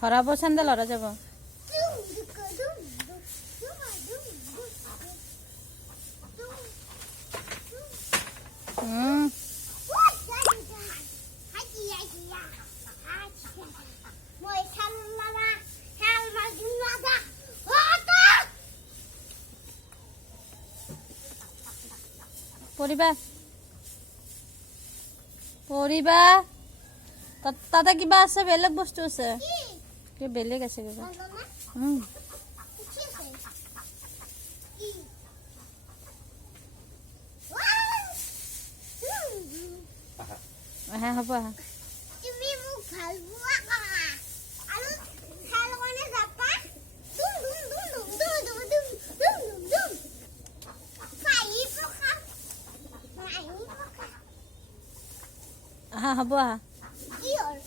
হরাব sandal হরা যাব পরিবা পরিবা তাতে কিবা আছে বেলেগ বস্তু আছে কিবা বেলেগ আছে কিবা হ্যাঁ হ'ব আহা তুমি মোক ভাল পোৱা কৰা আৰু খাল কোনে যাপা দুম দুম দুম দুম দুম দুম দুম দুম দুম ফাই পকা নাই পকা আহা হ'ব আহা কি হ'ল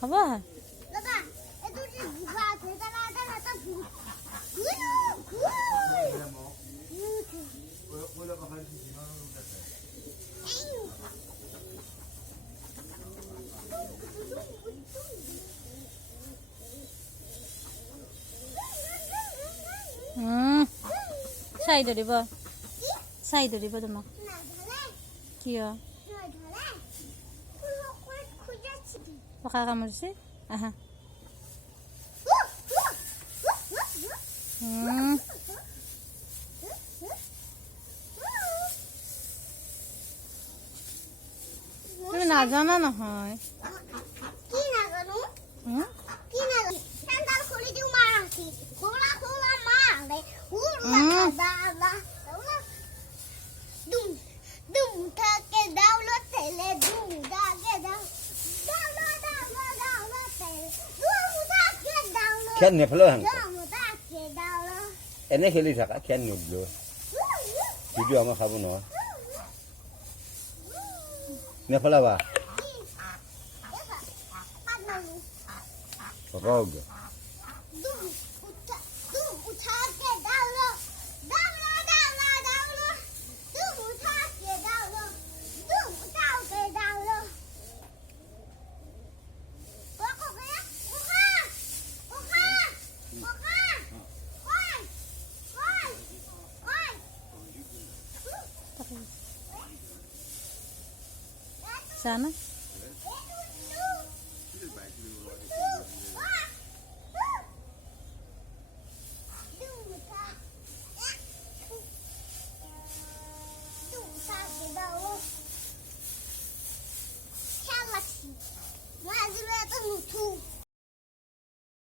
হ'ব আহা দাদা এটো যে বুবা আছে দাদা দাদা ভূত চাই ধৰিব চাই ধৰিব তোমাক কিয় পকা কামুৰিছে আহা তুমি নাজানা নহয় কি নাজানো কি নাজানো চেন্ডাল খুলি দিও মাৰাছি খোলা খোলা মাৰে উলা দাদা দুম দুম থাকে দাউলো তেলে দুম দাগে দাও দাউলো দাউলো দাউলো তেলে দুম থাকে দাউলো খেল নেফালো হাং দুম থাকে দাউলো এনে খেলি থাকা খেল নিদিলো ভিডিঅ' আমাৰ খাব নহয় নেফালাবা ROG sana Mas ele é tão